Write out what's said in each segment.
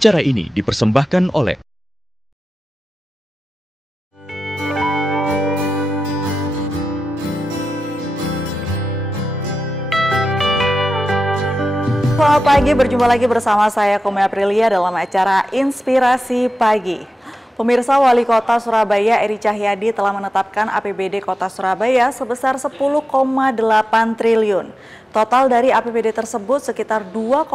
Acara ini dipersembahkan oleh Selamat pagi, berjumpa lagi bersama saya Kome Aprilia dalam acara Inspirasi Pagi. Pemirsa, Wali Kota Surabaya Eri Cahyadi telah menetapkan APBD Kota Surabaya sebesar 10,8 triliun. Total dari APBD tersebut sekitar 2,2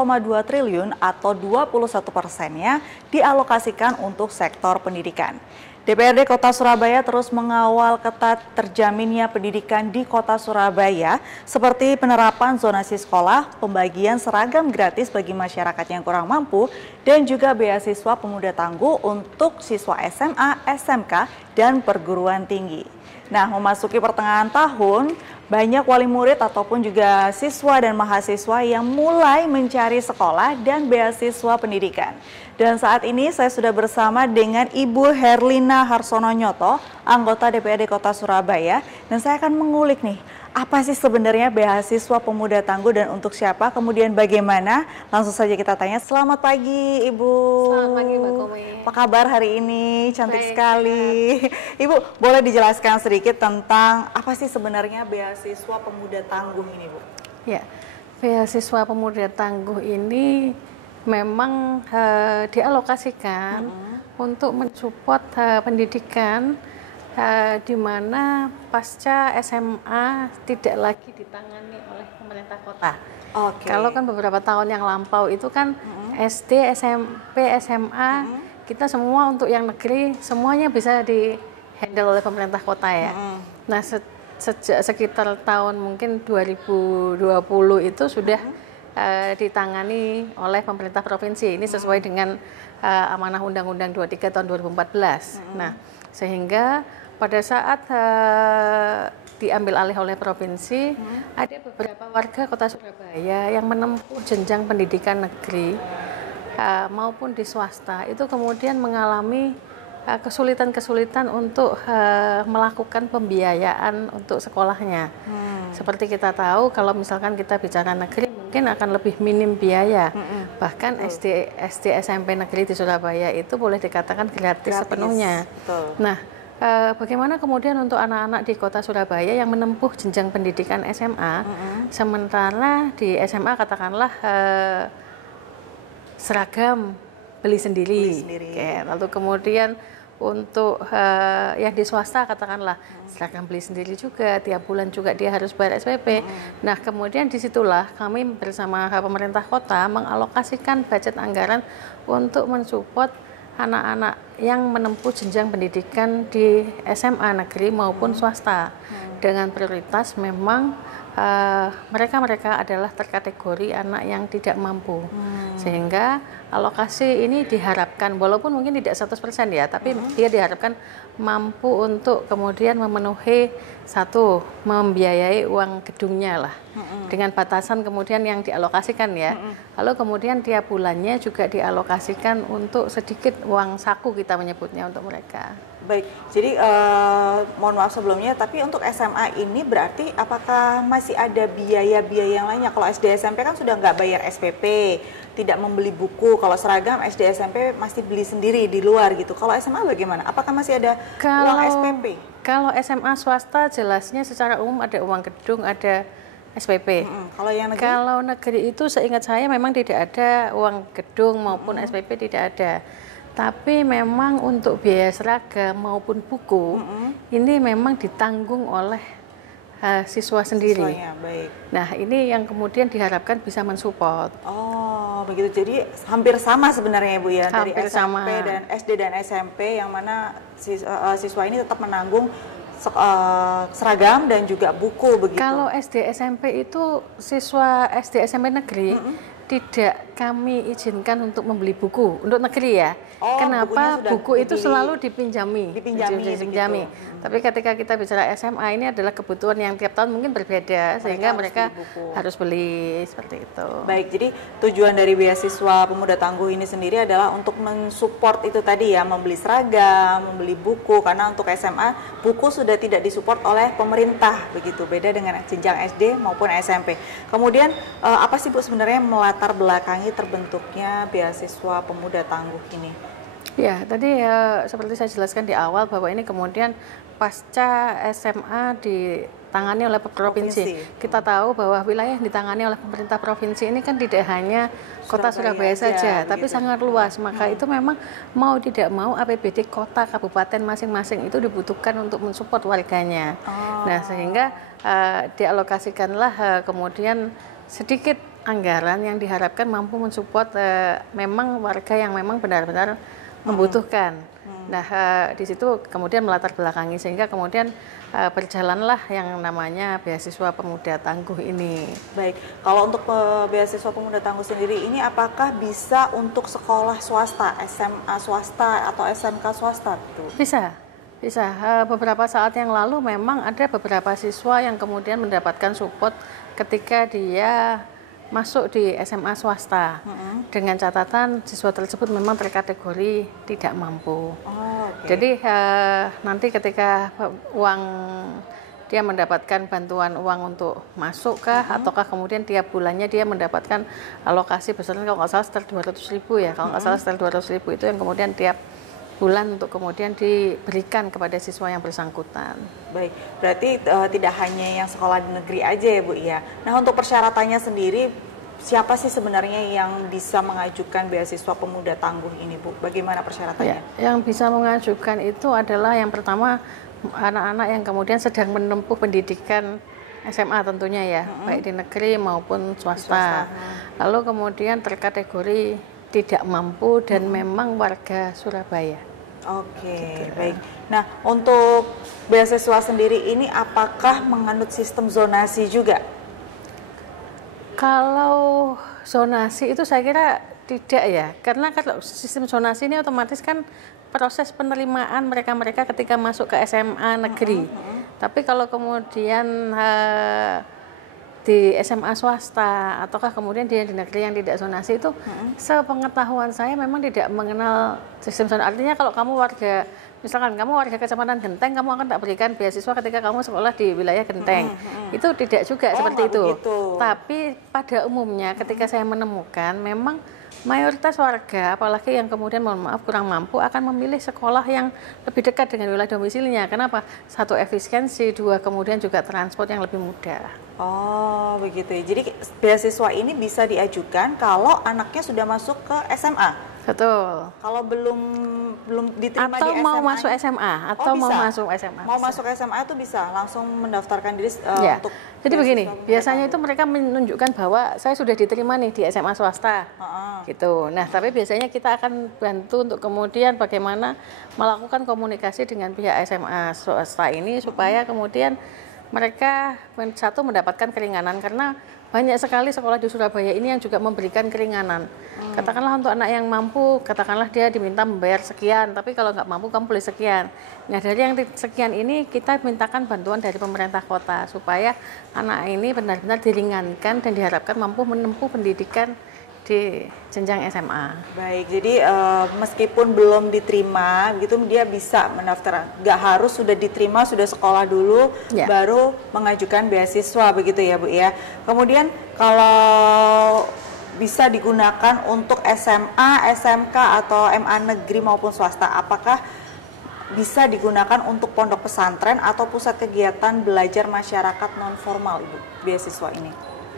triliun atau 21%-nya dialokasikan untuk sektor pendidikan. DPRD Kota Surabaya terus mengawal ketat terjaminnya pendidikan di Kota Surabaya seperti penerapan zonasi sekolah, pembagian seragam gratis bagi masyarakat yang kurang mampu, dan juga beasiswa pemuda tangguh untuk siswa SMA, SMK, dan perguruan tinggi. Nah, memasuki pertengahan tahun, banyak wali murid ataupun juga siswa dan mahasiswa yang mulai mencari sekolah dan beasiswa pendidikan. Dan saat ini saya sudah bersama dengan Ibu Herlina Harsono Nyoto, anggota DPRD Kota Surabaya, dan saya akan mengulik nih, apa sih sebenarnya beasiswa pemuda tangguh dan untuk siapa, kemudian bagaimana? Langsung saja kita tanya. Selamat pagi, Ibu. Selamat pagi, Mbak Kome. Apa kabar hari ini? Cantik Baik, sekali. Ibu, boleh dijelaskan sedikit tentang apa sih sebenarnya beasiswa pemuda tangguh ini, Bu? Ya, beasiswa pemuda tangguh ini memang dialokasikan untuk mensupport pendidikan di mana pasca SMA tidak lagi ditangani oleh pemerintah kota. Kalau kan beberapa tahun yang lampau itu kan SD, SMP, SMA, kita semua untuk yang negeri semuanya bisa di-handle oleh pemerintah kota ya. Nah, sejak sekitar tahun mungkin 2020 itu sudah ditangani oleh pemerintah provinsi. Ini sesuai dengan amanah Undang-Undang 23 tahun 2014. Nah, sehingga pada saat diambil alih oleh provinsi, ada beberapa warga Kota Surabaya yang menempuh jenjang pendidikan negeri maupun di swasta itu kemudian mengalami kesulitan-kesulitan untuk melakukan pembiayaan untuk sekolahnya. Seperti kita tahu, kalau misalkan kita bicara negeri mungkin akan lebih minim biaya. Bahkan SD SMP negeri di Surabaya itu boleh dikatakan gratis sepenuhnya. Nah, bagaimana kemudian untuk anak-anak di Kota Surabaya yang menempuh jenjang pendidikan SMA, sementara di SMA katakanlah seragam beli sendiri. Lalu kemudian untuk yang di swasta katakanlah seragam beli sendiri juga, tiap bulan juga dia harus bayar SPP. Nah, kemudian disitulah kami bersama pemerintah kota mengalokasikan budget anggaran untuk mensupport anak-anak yang menempuh jenjang pendidikan di SMA negeri maupun swasta dengan prioritas memang mereka adalah terkategori anak yang tidak mampu. Sehingga alokasi ini diharapkan, walaupun mungkin tidak 100% ya, tapi dia diharapkan mampu untuk kemudian memenuhi satu, membiayai uang gedungnya lah. Dengan batasan kemudian yang dialokasikan ya. Lalu kemudian tiap bulannya juga dialokasikan untuk sedikit uang saku kita menyebutnya untuk mereka. Baik, jadi mohon maaf sebelumnya, tapi untuk SMA ini berarti apakah masih ada biaya-biaya yang lainnya? Kalau SD SMP kan sudah nggak bayar SPP, tidak membeli buku. Kalau seragam SD SMP masih beli sendiri di luar gitu. Kalau SMA bagaimana? Apakah masih ada uang SPP? Kalau SMA swasta jelasnya secara umum ada uang gedung, ada SPP. Kalau yang negeri? Kalau negeri itu seingat saya memang tidak ada uang gedung maupun SPP, tidak ada. Tapi memang untuk biaya seragam maupun buku ini memang ditanggung oleh siswa sendiri. Siswanya, baik. Nah, ini yang kemudian diharapkan bisa mensupport. Oh, begitu. Jadi hampir sama sebenarnya Ibu ya, hampir dari SMP sama. dan SD dan SMP yang mana siswa ini tetap menanggung seragam dan juga buku begitu. Kalau SD SMP itu siswa SD SMP negeri tidak kami izinkan untuk membeli buku untuk negeri ya. Kenapa? Buku itu selalu dipinjami. Tapi ketika kita bicara SMA ini adalah kebutuhan yang tiap tahun mungkin berbeda, sehingga mereka harus beli seperti itu. Baik, jadi tujuan dari beasiswa pemuda tangguh ini sendiri adalah untuk mensupport itu tadi ya, membeli seragam, membeli buku, karena untuk SMA buku sudah tidak disupport oleh pemerintah begitu, beda dengan jenjang SD maupun SMP. Kemudian apa sih Bu sebenarnya melatar belakangi memaknai terbentuknya beasiswa pemuda tangguh ini? Ya, tadi seperti saya jelaskan di awal bahwa ini kemudian pasca SMA ditangani oleh provinsi. Kita tahu bahwa wilayah yang ditangani oleh pemerintah provinsi ini kan tidak hanya kota Surabaya saja, tapi sangat luas. Maka itu memang mau tidak mau APBD kota kabupaten masing-masing itu dibutuhkan untuk mensupport warganya. Nah, sehingga dialokasikanlah kemudian sedikit anggaran yang diharapkan mampu mensupport memang warga yang memang benar-benar membutuhkan. Nah, di situ kemudian melatar belakangi sehingga kemudian berjalanlah yang namanya beasiswa pemuda tangguh ini. Baik, kalau untuk beasiswa pemuda tangguh sendiri ini apakah bisa untuk sekolah swasta, SMA swasta atau SMK swasta? Bisa. Beberapa saat yang lalu memang ada beberapa siswa yang kemudian mendapatkan support ketika dia masuk di SMA swasta dengan catatan siswa tersebut memang terkategori tidak mampu. Jadi nanti ketika dia mendapatkan bantuan uang untuk masuk ataukah kemudian tiap bulannya dia mendapatkan alokasi besarnya kalau nggak salah sekitar 200.000 ya, kalau nggak salah sekitar 200.000 itu yang kemudian tiap bulan untuk kemudian diberikan kepada siswa yang bersangkutan. Baik, berarti tidak hanya yang sekolah di negeri aja ya Bu ya. Nah, untuk persyaratannya sendiri siapa sih sebenarnya yang bisa mengajukan beasiswa pemuda tangguh ini Bu? Bagaimana persyaratannya? Ya, yang bisa mengajukan itu adalah yang pertama anak-anak yang kemudian sedang menempuh pendidikan SMA tentunya ya, baik di negeri maupun swasta. Lalu kemudian terkategori tidak mampu dan memang warga Surabaya. Oke, baik. Nah, untuk beasiswa sendiri ini apakah menganut sistem zonasi juga? Kalau zonasi itu saya kira tidak ya, karena kalau sistem zonasi ini otomatis kan proses penerimaan mereka ketika masuk ke SMA negeri. Tapi kalau kemudian di SMA swasta ataukah kemudian di negeri yang tidak zonasi itu sepengetahuan saya memang tidak mengenal sistem zonasi. Artinya kalau kamu misalkan kamu warga Kecamatan Genteng, kamu akan tak berikan beasiswa ketika kamu sekolah di wilayah Genteng. Itu tidak juga seperti itu. Begitu. Tapi pada umumnya ketika saya menemukan memang mayoritas warga, apalagi yang kemudian mohon maaf kurang mampu, akan memilih sekolah yang lebih dekat dengan wilayah domisilinya. Kenapa? Satu, efisiensi, dua, kemudian juga transport yang lebih mudah. Oh, begitu ya. Jadi beasiswa ini bisa diajukan kalau anaknya sudah masuk ke SMA. Betul. Kalau belum diterima atau di SMA, mau masuk SMA atau mau masuk SMA. Mau masuk SMA itu bisa langsung mendaftarkan diri untuk. Jadi begini, biasanya itu mereka menunjukkan bahwa saya sudah diterima nih di SMA swasta. Gitu. Nah, tapi biasanya kita akan bantu untuk kemudian bagaimana melakukan komunikasi dengan pihak SMA swasta ini supaya kemudian mereka satu mendapatkan keringanan karena banyak sekali sekolah di Surabaya ini yang juga memberikan keringanan. Katakanlah untuk anak yang mampu, katakanlah dia diminta membayar sekian, tapi kalau nggak mampu kamu boleh sekian. Nah, dari yang sekian ini kita mintakan bantuan dari pemerintah kota supaya anak ini benar-benar diringankan dan diharapkan mampu menempuh pendidikan di jenjang SMA. Baik, jadi meskipun belum diterima, gitu dia bisa mendaftar. Nggak harus sudah diterima, sudah sekolah dulu, baru mengajukan beasiswa, begitu ya Bu ya. Kemudian kalau bisa digunakan untuk SMA, SMK atau MA negeri maupun swasta, apakah bisa digunakan untuk pondok pesantren atau pusat kegiatan belajar masyarakat non formal, Ibu, beasiswa ini?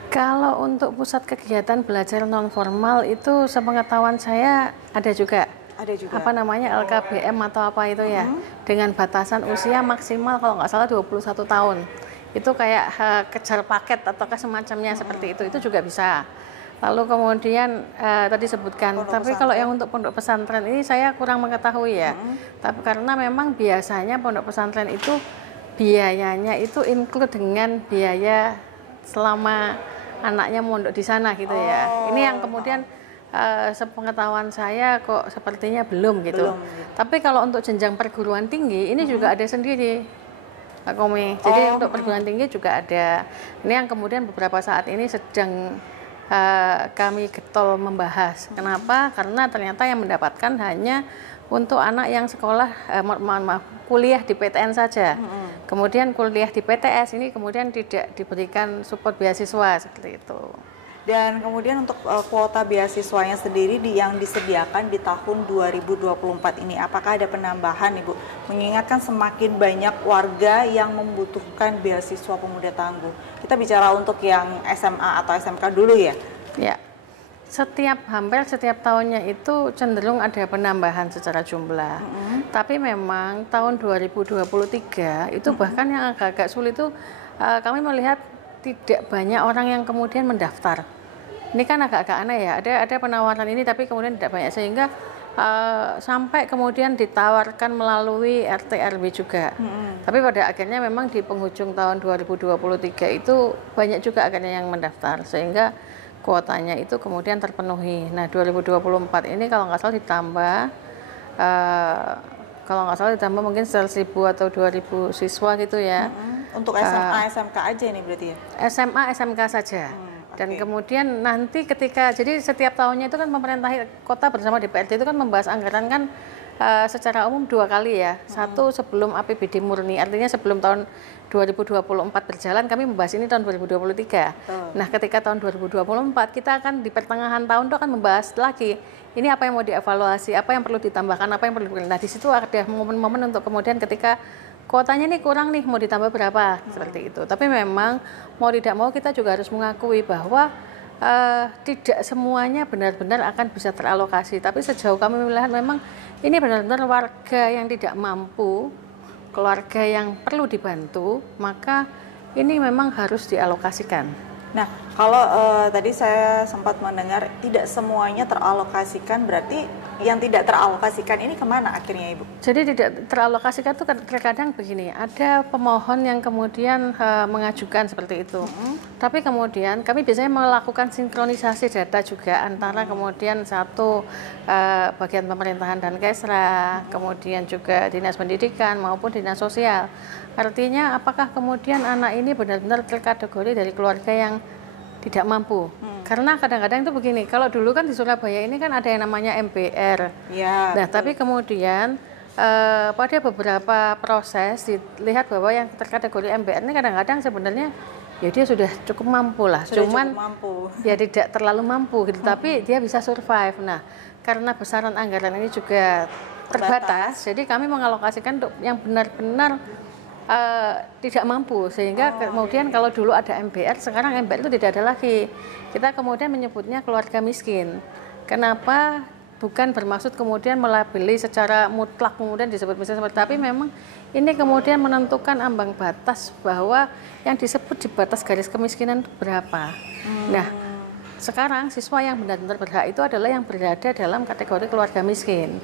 Kalau untuk pusat kegiatan belajar non formal itu sepengetahuan saya ada juga. Apa namanya LKBM atau apa itu ya. Dengan batasan usia maksimal kalau nggak salah 21 tahun. Itu kayak kejar paket atau semacamnya seperti itu. Itu juga bisa. Lalu kemudian tadi sebutkan, tapi kalau yang untuk pondok pesantren ini saya kurang mengetahui ya. Tapi karena memang biasanya pondok pesantren itu biayanya itu include dengan biaya selama anaknya mondok di sana gitu ya. Ini yang kemudian sepengetahuan saya kok sepertinya belum gitu. Tapi kalau untuk jenjang perguruan tinggi ini juga ada sendiri, Pak Komi. Jadi untuk perguruan tinggi juga ada. Ini yang kemudian beberapa saat ini sedang kami getol membahas. Kenapa? Karena ternyata yang mendapatkan hanya untuk anak yang sekolah, kuliah di PTN saja. Kemudian kuliah di PTS ini kemudian tidak diberikan support beasiswa seperti itu. Dan kemudian untuk kuota beasiswanya sendiri yang disediakan di tahun 2024 ini, apakah ada penambahan Ibu? Mengingatkan semakin banyak warga yang membutuhkan beasiswa pemuda tangguh. Kita bicara untuk yang SMA atau SMK dulu ya? Ya, hampir setiap tahunnya itu cenderung ada penambahan secara jumlah. Tapi memang tahun 2023 itu bahkan yang agak-agak sulit itu kami melihat tidak banyak orang yang kemudian mendaftar. Ini kan agak-agak aneh ya, ada penawaran ini tapi kemudian tidak banyak, sehingga sampai kemudian ditawarkan melalui RT RW juga. Tapi pada akhirnya memang di penghujung tahun 2023 itu banyak juga akhirnya yang mendaftar, sehingga kuotanya itu kemudian terpenuhi. Nah 2024 ini kalau nggak salah ditambah mungkin 1.000 atau 2.000 siswa gitu ya. Untuk SMA, SMK aja nih berarti ya? SMA, SMK saja. Dan kemudian nanti jadi setiap tahunnya itu kan pemerintah kota bersama DPRD itu kan membahas anggaran kan secara umum 2 kali ya. Satu sebelum APBD murni, artinya sebelum tahun 2024 berjalan kami membahas ini tahun 2023. Nah ketika tahun 2024 kita akan di pertengahan tahun itu akan membahas lagi ini apa yang mau dievaluasi, apa yang perlu ditambahkan, apa yang perlu diberikan. Nah di situ ada momen-momen untuk kemudian ketika kuotanya nih kurang nih, mau ditambah berapa, seperti itu. Tapi memang mau tidak mau kita juga harus mengakui bahwa tidak semuanya benar-benar akan bisa teralokasi. Tapi sejauh kami melihat memang ini benar-benar warga yang tidak mampu, keluarga yang perlu dibantu, maka ini memang harus dialokasikan. Nah, kalau tadi saya sempat mendengar tidak semuanya teralokasikan, berarti yang tidak teralokasikan ini kemana akhirnya Ibu? Jadi tidak teralokasikan itu terkadang begini, ada pemohon yang kemudian mengajukan seperti itu. Tapi kemudian kami biasanya melakukan sinkronisasi data juga antara kemudian bagian pemerintahan dan Kesra, kemudian juga Dinas Pendidikan maupun Dinas Sosial. Artinya apakah kemudian anak ini benar-benar terkategori dari keluarga yang tidak mampu? Karena kadang-kadang itu begini, kalau dulu kan di Surabaya ini kan ada yang namanya MBR. Ya, Nah, tapi kemudian pada beberapa proses dilihat bahwa yang terkategori MBR ini kadang-kadang sebenarnya ya dia sudah cukup mampu lah, cuman dia tidak terlalu mampu gitu, tapi dia bisa survive. Nah, karena besaran anggaran ini juga terbatas, jadi kami mengalokasikan untuk yang benar-benar tidak mampu, sehingga kemudian kalau dulu ada MBR, sekarang MBR itu tidak ada lagi. Kita kemudian menyebutnya keluarga miskin. Kenapa? Bukan bermaksud kemudian melabeli secara mutlak kemudian disebut miskin, tapi memang ini kemudian menentukan ambang batas bahwa yang disebut di batas garis kemiskinan itu berapa. Nah, sekarang siswa yang benar-benar berhak itu adalah yang berada dalam kategori keluarga miskin.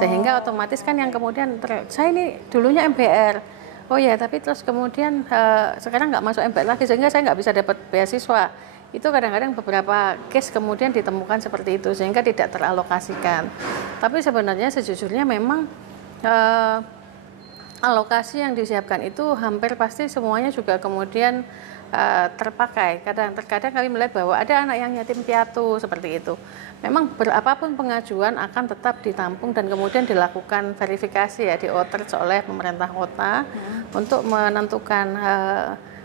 Sehingga otomatis kan yang kemudian saya ini dulunya MBR. Oh ya, tapi terus kemudian sekarang nggak masuk MBR lagi, sehingga saya nggak bisa dapat beasiswa. Itu kadang-kadang beberapa case kemudian ditemukan seperti itu, sehingga tidak teralokasikan. Tapi sebenarnya sejujurnya memang alokasi yang disiapkan itu hampir pasti semuanya juga kemudian terpakai. Terkadang kami melihat bahwa ada anak yang yatim piatu seperti itu. Memang berapapun pengajuan akan tetap ditampung dan kemudian dilakukan verifikasi ya, di-outreach oleh pemerintah kota untuk menentukan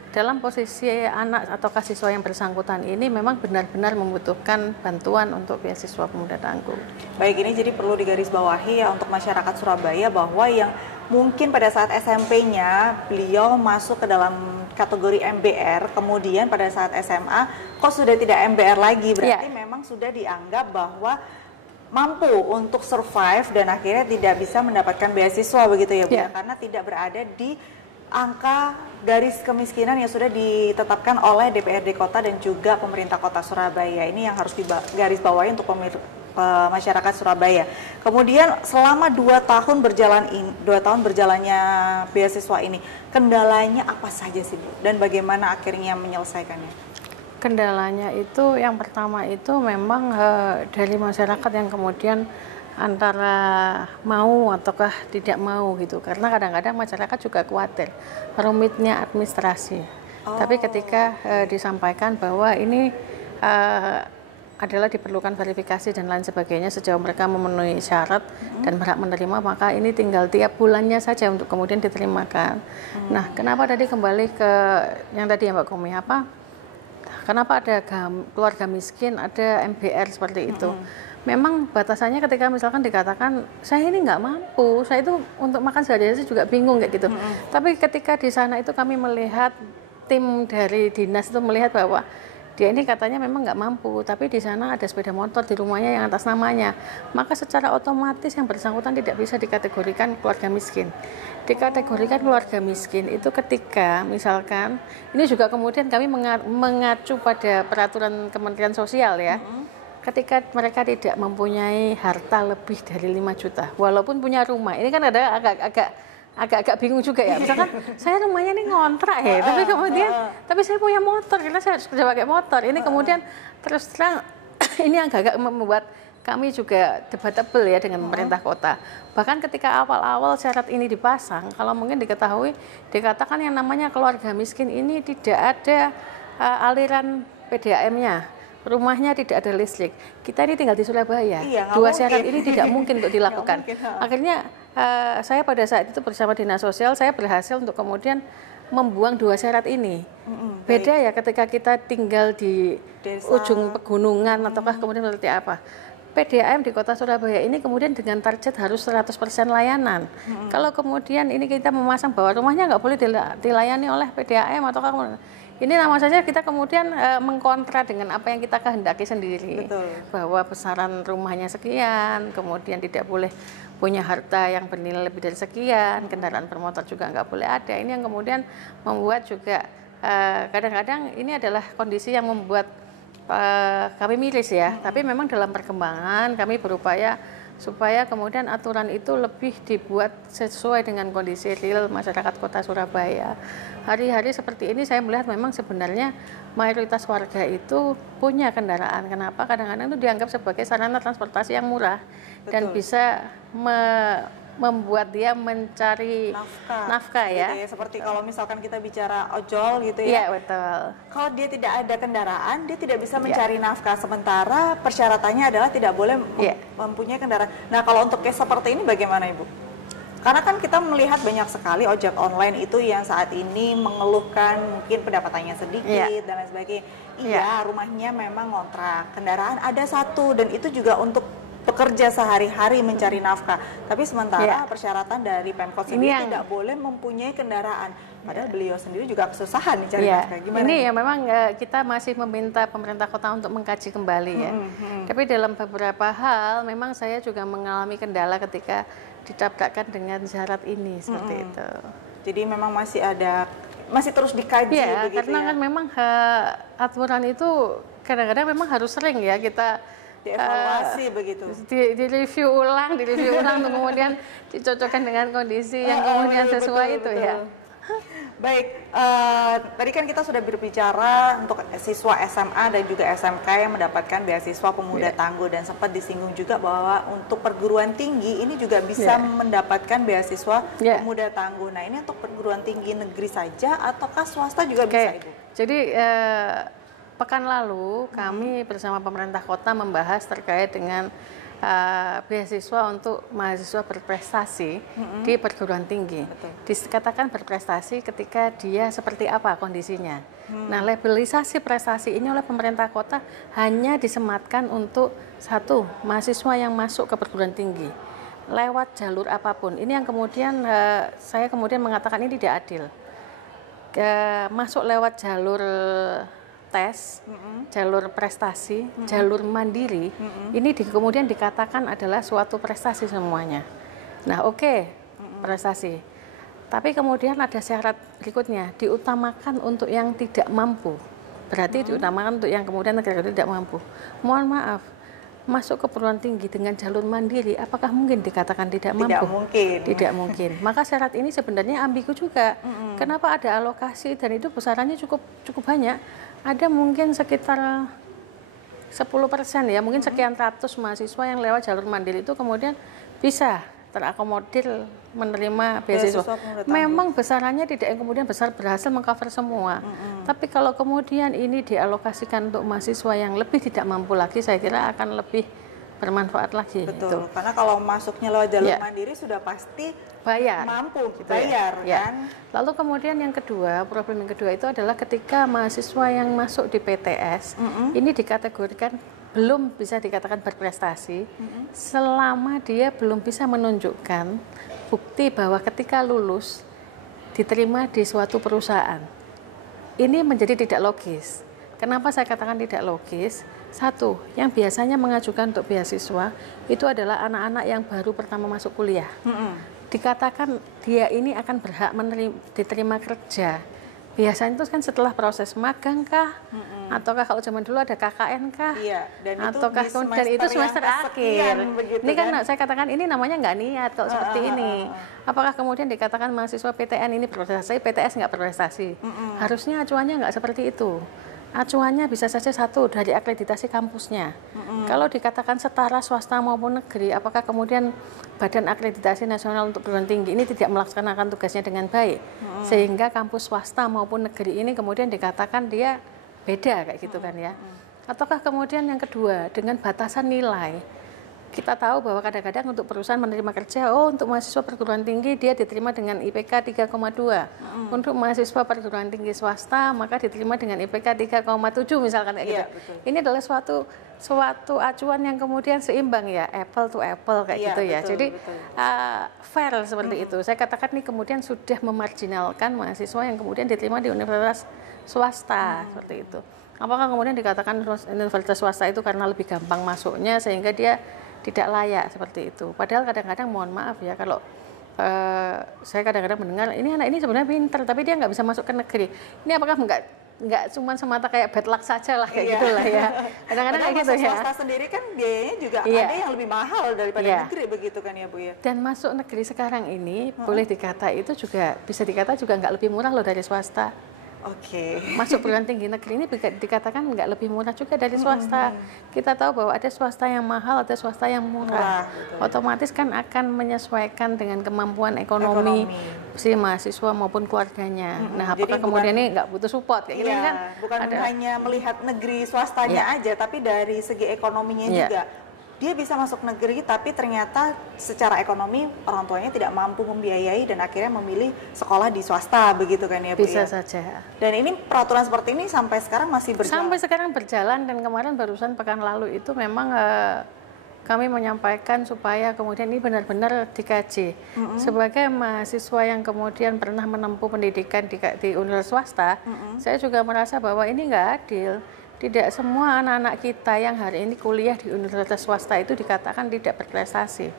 dalam posisi anak atau siswa yang bersangkutan ini memang benar-benar membutuhkan bantuan untuk beasiswa pemuda tangguh. Baik, ini jadi perlu digarisbawahi ya untuk masyarakat Surabaya bahwa yang mungkin pada saat SMP-nya beliau masuk ke dalam kategori MBR, kemudian pada saat SMA kok sudah tidak MBR lagi, berarti memang sudah dianggap bahwa mampu untuk survive dan akhirnya tidak bisa mendapatkan beasiswa begitu ya Bu, karena tidak berada di angka garis kemiskinan yang sudah ditetapkan oleh DPRD Kota dan juga pemerintah Kota Surabaya. Ini yang harus digarisbawahi untuk masyarakat Surabaya. Kemudian selama 2 tahun berjalannya beasiswa ini, kendalanya apa saja sih Bu? Dan bagaimana akhirnya menyelesaikannya? Kendalanya itu yang pertama itu memang dari masyarakat yang kemudian antara mau ataukah tidak mau gitu, karena kadang-kadang masyarakat juga khawatir rumitnya administrasi. Tapi ketika disampaikan bahwa ini adalah diperlukan verifikasi dan lain sebagainya, sejauh mereka memenuhi syarat dan berhak menerima, maka ini tinggal tiap bulannya saja untuk kemudian diterimakan. Nah, kenapa tadi kembali ke yang tadi ya Mbak Komi, kenapa ada keluarga miskin, ada MBR seperti itu. Memang batasannya ketika misalkan dikatakan saya ini nggak mampu, saya itu untuk makan sehari-hari juga bingung kayak gitu. Tapi ketika di sana itu kami melihat tim dari dinas itu melihat bahwa dia ini katanya memang nggak mampu, tapi di sana ada sepeda motor di rumahnya yang atas namanya. Maka secara otomatis yang bersangkutan tidak bisa dikategorikan keluarga miskin. Dikategorikan keluarga miskin itu ketika misalkan, ini juga kemudian kami mengacu pada peraturan Kementerian Sosial ya. Ketika mereka tidak mempunyai harta lebih dari 5 juta, walaupun punya rumah. Ini kan ada agak bingung juga ya. Misalkan saya rumahnya ini ngontrak ya, tapi kemudian saya punya motor, karena saya harus kerja pakai motor. Ini kemudian terus terang ini agak membuat kami juga debatable ya dengan pemerintah kota. Bahkan ketika awal-awal syarat ini dipasang, kalau mungkin dikatakan yang namanya keluarga miskin ini tidak ada aliran PDAM-nya. Rumahnya tidak ada listrik. Kita ini tinggal di Surabaya. Iya, Dua syarat ini tidak mungkin untuk dilakukan. Akhirnya saya pada saat itu bersama Dinas Sosial, saya berhasil untuk kemudian membuang 2 syarat ini. Beda ya ketika kita tinggal di desa, ujung pegunungan ataukah kemudian seperti apa. PDAM di kota Surabaya ini kemudian dengan target harus 100% layanan. Kalau kemudian ini kita memasang bahwa rumahnya nggak boleh dilayani oleh PDAM ataukah kemudian, ini nama saja kita kemudian mengkontra dengan apa yang kita kehendaki sendiri. Betul. Bahwa besaran rumahnya sekian, kemudian tidak boleh punya harta yang bernilai lebih dari sekian, kendaraan bermotor juga nggak boleh ada. Ini yang kemudian membuat juga kadang-kadang ini adalah kondisi yang membuat kami miris ya. Tapi memang dalam perkembangan kami berupaya supaya kemudian aturan itu lebih dibuat sesuai dengan kondisi real masyarakat kota Surabaya. Hari-hari seperti ini saya melihat memang sebenarnya mayoritas warga itu punya kendaraan. Kenapa? Kadang-kadang itu dianggap sebagai sarana transportasi yang murah. Betul. Dan bisa membuat dia mencari nafkah ya. Gitu ya. Seperti kalau misalkan kita bicara ojol gitu ya. Iya, betul. Kalau dia tidak ada kendaraan, dia tidak bisa mencari nafkah. Sementara persyaratannya adalah tidak boleh mempunyai kendaraan. Nah, kalau untuk case seperti ini bagaimana, Ibu? Karena kan kita melihat banyak sekali ojek online itu yang saat ini mengeluhkan mungkin pendapatannya sedikit dan lain sebagainya. Iya, rumahnya memang ngontrak, kendaraan ada 1 dan itu juga untuk pekerja sehari-hari mencari nafkah. Tapi sementara persyaratan dari Pemkot sendiri tidak boleh mempunyai kendaraan. Padahal beliau sendiri juga kesusahan nih cari nafkah. Gimana? Ini ya memang kita masih meminta pemerintah kota untuk mengkaji kembali ya. Tapi dalam beberapa hal memang saya juga mengalami kendala ketika didapatkan dengan syarat ini seperti itu. Jadi memang masih terus dikaji begitu karena kan memang aturan itu kadang-kadang memang harus sering ya kita dievaluasi begitu. Direview ulang untuk kemudian dicocokkan dengan kondisi yang kemudian sesuai betul, itu betul. Ya. Baik, tadi kan kita sudah berbicara untuk siswa SMA dan juga SMK yang mendapatkan beasiswa pemuda tangguh dan sempat disinggung juga bahwa untuk perguruan tinggi ini juga bisa mendapatkan beasiswa pemuda tangguh. Nah, ini untuk perguruan tinggi negeri saja ataukah swasta juga bisa, Ibu? Jadi pekan lalu kami bersama pemerintah kota membahas terkait dengan beasiswa untuk mahasiswa berprestasi di perguruan tinggi. Dikatakan berprestasi ketika dia seperti apa kondisinya. Nah, labelisasi prestasi ini oleh pemerintah kota hanya disematkan untuk 1 mahasiswa yang masuk ke perguruan tinggi lewat jalur apapun. Ini yang kemudian saya kemudian mengatakan ini tidak adil. Masuk lewat jalur tes, jalur prestasi, jalur mandiri, ini kemudian dikatakan adalah suatu prestasi semuanya. Nah, prestasi. Tapi kemudian ada syarat berikutnya, diutamakan untuk yang tidak mampu. Berarti diutamakan untuk yang kemudian negara tidak mampu. Mohon maaf, masuk ke perguruan tinggi dengan jalur mandiri, apakah mungkin dikatakan tidak mampu? Tidak mungkin. Tidak mungkin. Maka syarat ini sebenarnya ambigu juga. Kenapa ada alokasi dan itu besarannya cukup banyak? Ada mungkin sekitar 10% ya, mungkin sekian ratus mahasiswa yang lewat jalur mandiri itu kemudian bisa terakomodir menerima beasiswa. Memang besarannya tidak yang kemudian besar berhasil mengcover semua. Tapi kalau kemudian ini dialokasikan untuk mahasiswa yang lebih tidak mampu lagi, saya kira akan lebih bermanfaat lagi. Betul, Gitu. karena kalau masuknya lewat jalur Ya. mandiri sudah pasti Bayar. mampu Gitu bayar ya. kan. Lalu kemudian yang kedua, problem yang kedua itu adalah ketika mahasiswa yang masuk di PTS ini dikategorikan belum bisa dikatakan berprestasi selama dia belum bisa menunjukkan bukti bahwa ketika lulus diterima di suatu perusahaan. Ini menjadi tidak logis. Kenapa saya katakan tidak logis? Satu, yang biasanya mengajukan untuk beasiswa itu adalah anak-anak yang baru pertama masuk kuliah. Dikatakan dia ini akan berhak diterima kerja. Biasanya itu kan setelah proses magang kah? Ataukah kalau zaman dulu ada KKN kah? Iya, dan ataukah itu di kemudian itu semester yang akhir. kesekian begitu Ini kan kan? saya katakan ini namanya nggak niat kalau seperti ini. Apakah kemudian dikatakan mahasiswa PTN ini berprestasi, PTS nggak berprestasi? Harusnya acuannya nggak seperti itu. Acuannya bisa saja satu dari akreditasi kampusnya. Kalau dikatakan setara swasta maupun negeri, apakah kemudian Badan Akreditasi Nasional untuk Perguruan Tinggi ini tidak melaksanakan tugasnya dengan baik, sehingga kampus swasta maupun negeri ini kemudian dikatakan dia beda kayak gitu kan ya? Ataukah kemudian yang kedua dengan batasan nilai? Kita tahu bahwa kadang-kadang untuk perusahaan menerima kerja, untuk mahasiswa perguruan tinggi dia diterima dengan IPK 3,2. Untuk mahasiswa perguruan tinggi swasta maka diterima dengan IPK 3,7 misalkan kayak gitu. Betul. Ini adalah suatu acuan yang kemudian seimbang ya, apple to apple kayak gitu ya. Betul, Jadi betul. fair seperti itu. Saya katakan ini kemudian sudah memarginalkan mahasiswa yang kemudian diterima di universitas swasta seperti itu. Apakah kemudian dikatakan universitas swasta itu karena lebih gampang masuknya sehingga dia tidak layak seperti itu. Padahal kadang-kadang mohon maaf ya kalau saya kadang-kadang mendengar ini anak ini sebenarnya pintar tapi dia nggak bisa masuk ke negeri. Ini apakah nggak cuma semata kayak bad luck saja lah kayak gitulah ya. Kadang-kadang kayak gitu ya. Swasta sendiri kan biayanya juga ada yang lebih mahal daripada negeri begitu kan ya Bu ya. Dan masuk negeri sekarang ini boleh dikata itu juga bisa dikata juga nggak lebih murah loh dari swasta. Oke. Masuk perguruan tinggi negeri ini dikatakan nggak lebih murah juga dari swasta. Kita tahu bahwa ada swasta yang mahal, ada swasta yang murah. Otomatis kan akan menyesuaikan dengan kemampuan ekonomi si mahasiswa maupun keluarganya. Nah, apakah kemudian ini nggak butuh support kayak gini kan? Bukan hanya melihat negeri swastanya aja, tapi dari segi ekonominya juga. Dia bisa masuk negeri tapi ternyata secara ekonomi orang tuanya tidak mampu membiayai dan akhirnya memilih sekolah di swasta begitu kan ya Bu? Bisa saja. Dan ini peraturan seperti ini sampai sekarang masih berjalan? Sampai sekarang berjalan dan kemarin barusan pekan lalu itu memang kami menyampaikan supaya kemudian ini benar-benar dikaji. Sebagai mahasiswa yang kemudian pernah menempuh pendidikan di universitas swasta, saya juga merasa bahwa ini nggak adil. Tidak semua anak-anak kita yang hari ini kuliah di universitas swasta itu dikatakan tidak berprestasi.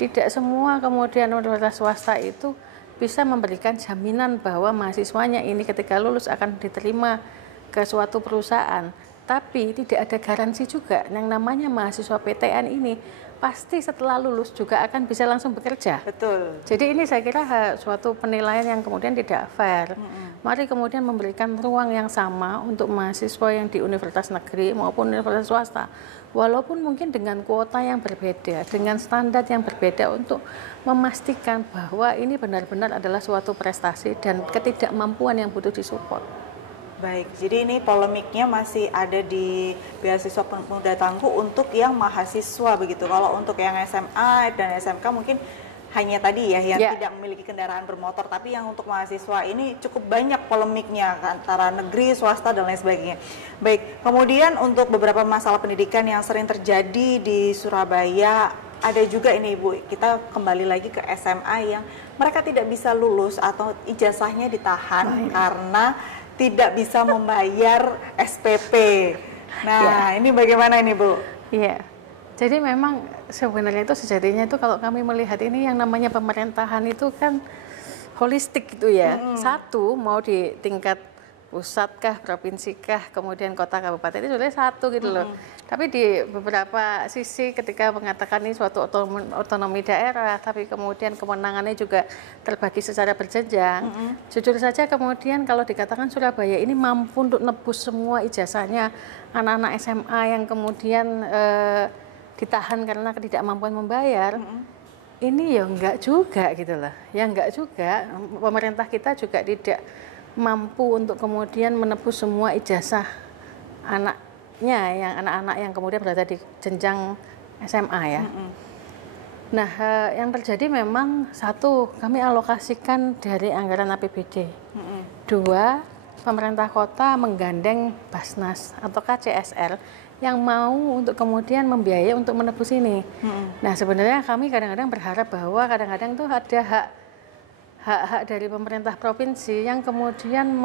Tidak semua kemudian universitas swasta itu bisa memberikan jaminan bahwa mahasiswanya ini ketika lulus akan diterima ke suatu perusahaan. Tapi tidak ada garansi juga yang namanya mahasiswa PTN ini pasti setelah lulus juga akan bisa langsung bekerja. Betul. Jadi ini saya kira suatu penilaian yang kemudian tidak fair. Mari kemudian memberikan ruang yang sama untuk mahasiswa yang di universitas negeri maupun universitas swasta. Walaupun mungkin dengan kuota yang berbeda, dengan standar yang berbeda untuk memastikan bahwa ini benar-benar adalah suatu prestasi dan ketidakmampuan yang butuh disupport. Baik, jadi ini polemiknya masih ada di beasiswa pemuda tangguh untuk yang mahasiswa begitu. Kalau untuk yang SMA dan SMK mungkin hanya tadi ya yang tidak memiliki kendaraan bermotor, tapi yang untuk mahasiswa ini cukup banyak polemiknya antara negeri, swasta dan lain sebagainya. Baik, kemudian untuk beberapa masalah pendidikan yang sering terjadi di Surabaya, ada juga ini Ibu, kita kembali lagi ke SMA yang mereka tidak bisa lulus atau ijazahnya ditahan karena tidak bisa membayar SPP. Nah, ini bagaimana ini Bu? Iya. Jadi memang sebenarnya itu sejatinya itu kalau kami melihat ini yang namanya pemerintahan itu kan holistik gitu ya. Satu mau di tingkat pusat kah, provinsi kah, kemudian kota kabupaten itu sebenarnya satu gitu loh. Tapi di beberapa sisi ketika mengatakan ini suatu otonomi daerah, tapi kemudian kewenangannya juga terbagi secara berjenjang. Jujur saja kemudian kalau dikatakan Surabaya ini mampu untuk nebus semua ijazahnya anak-anak SMA yang kemudian ditahan karena ketidakmampuan membayar. Ini ya enggak juga gitu loh. Ya enggak juga. Pemerintah kita juga tidak mampu untuk kemudian menebus semua ijazah anaknya, yang anak-anak yang kemudian berada di jenjang SMA ya. Nah, yang terjadi memang satu, kami alokasikan dari anggaran APBD. Dua, pemerintah kota menggandeng Basnas atau KCSR yang mau untuk kemudian membiayai untuk menebus ini. Nah, sebenarnya kami kadang-kadang berharap bahwa kadang-kadang tuh ada hak-hak dari pemerintah provinsi yang kemudian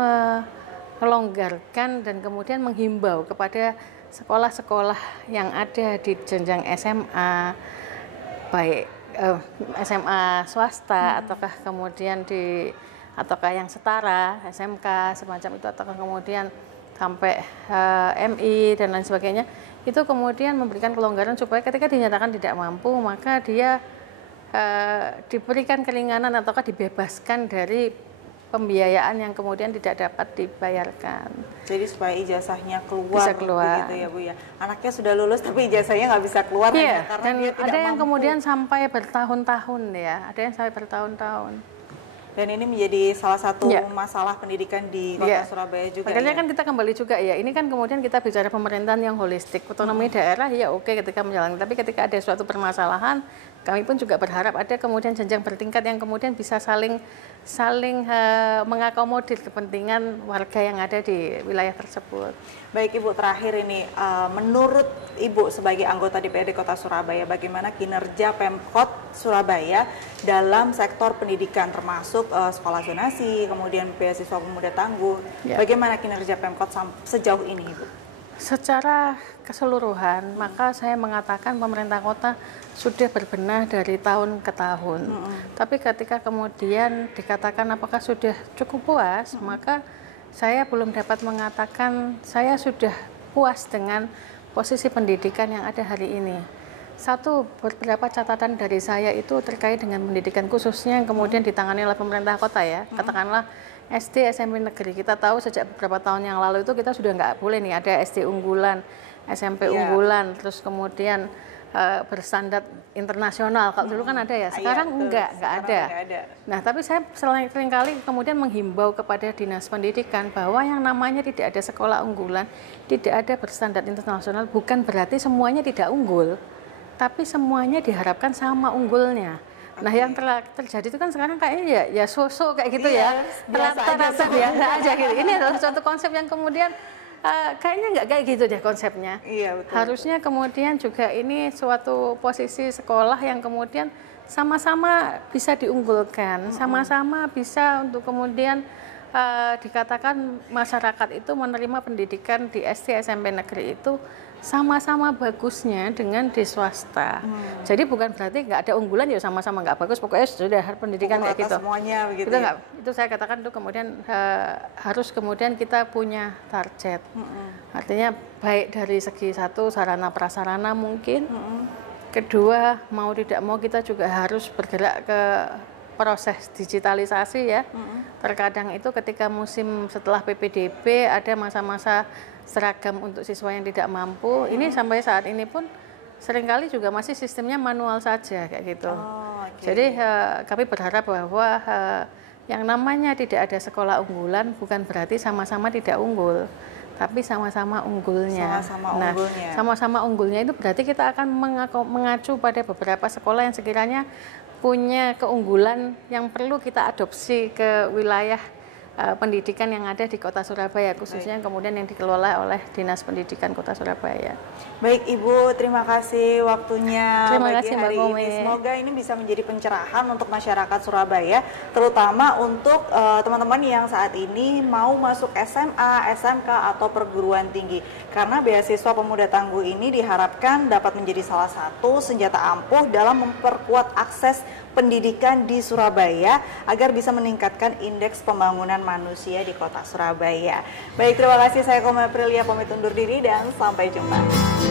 melonggarkan dan kemudian menghimbau kepada sekolah-sekolah yang ada di jenjang SMA, baik SMA swasta ataukah kemudian ataukah yang setara SMK semacam itu, ataukah kemudian sampai MI dan lain sebagainya, itu kemudian memberikan kelonggaran supaya ketika dinyatakan tidak mampu maka dia diberikan keringanan ataukah dibebaskan dari pembiayaan yang kemudian tidak dapat dibayarkan. Jadi supaya ijazahnya keluar, bisa keluar begitu ya Bu ya. Anaknya sudah lulus tapi ijazahnya nggak bisa keluar iya, karena dan dia tidak ada yang mampu. kemudian sampai bertahun-tahun ya, ada yang sampai bertahun-tahun. Dan ini menjadi salah satu masalah pendidikan di Kota Surabaya juga. Makanya ya? kan kita kembali juga ya, ini kan kemudian kita bicara pemerintahan yang holistik, otonomi daerah ya oke ketika menjalankan, tapi ketika ada suatu permasalahan, kami pun juga berharap ada kemudian jenjang bertingkat yang kemudian bisa saling mengakomodir kepentingan warga yang ada di wilayah tersebut. Baik Ibu, terakhir ini menurut Ibu sebagai anggota DPRD Kota Surabaya, bagaimana kinerja Pemkot Surabaya dalam sektor pendidikan termasuk sekolah zonasi, kemudian beasiswa pemuda tangguh, bagaimana kinerja Pemkot sejauh ini Ibu? Secara keseluruhan, maka saya mengatakan pemerintah kota sudah berbenah dari tahun ke tahun. Tapi ketika kemudian dikatakan apakah sudah cukup puas, maka saya belum dapat mengatakan saya sudah puas dengan posisi pendidikan yang ada hari ini. Satu, beberapa catatan dari saya itu terkait dengan pendidikan khususnya yang kemudian ditangani oleh pemerintah kota ya. Katakanlah SD, SMP negeri, kita tahu sejak beberapa tahun yang lalu itu kita sudah nggak boleh nih ada SD unggulan, SMP unggulan, terus kemudian berstandar internasional. Kalau dulu kan ada ya, sekarang enggak ada. Nah, tapi saya seringkali kemudian menghimbau kepada Dinas Pendidikan bahwa yang namanya tidak ada sekolah unggulan, tidak ada berstandar internasional, bukan berarti semuanya tidak unggul, tapi semuanya diharapkan sama unggulnya. Nah, yang terjadi itu kan sekarang kayaknya ya sosok kayak gitu ya, rata-rata biasa aja gitu. Ini adalah suatu konsep yang kemudian kayaknya nggak kayak gitu deh konsepnya. Iya, betul. Harusnya kemudian juga ini suatu posisi sekolah yang kemudian sama-sama bisa diunggulkan, sama-sama bisa untuk kemudian dikatakan masyarakat itu menerima pendidikan di SD SMP negeri itu sama-sama bagusnya dengan di swasta. Jadi bukan berarti nggak ada unggulan ya sama-sama nggak bagus, pokoknya sudah pendidikan kayak gitu. Semuanya begitu. Itu nggak, itu saya katakan itu kemudian harus kemudian kita punya target. Artinya baik dari segi satu sarana prasarana mungkin, kedua mau tidak mau kita juga harus bergerak ke proses digitalisasi ya. Terkadang itu ketika musim setelah PPDB ada masa-masa seragam untuk siswa yang tidak mampu. Ini sampai saat ini pun seringkali juga masih sistemnya manual saja kayak gitu. Jadi kami berharap bahwa yang namanya tidak ada sekolah unggulan bukan berarti sama-sama tidak unggul, tapi sama-sama unggulnya. Sama-sama unggulnya itu berarti kita akan mengacu pada beberapa sekolah yang sekiranya punya keunggulan yang perlu kita adopsi ke wilayah pendidikan yang ada di Kota Surabaya, khususnya yang kemudian yang dikelola oleh Dinas Pendidikan Kota Surabaya. Baik Ibu, terima kasih waktunya bagi hari ini. Semoga ini bisa menjadi pencerahan untuk masyarakat Surabaya, terutama untuk teman-teman yang saat ini mau masuk SMA, SMK atau perguruan tinggi. Karena beasiswa pemuda tangguh ini diharapkan dapat menjadi salah satu senjata ampuh dalam memperkuat akses pendidikan di Surabaya agar bisa meningkatkan indeks pembangunan manusia di Kota Surabaya. Baik, terima kasih. Saya Kome Aprilia pamit undur diri dan sampai jumpa.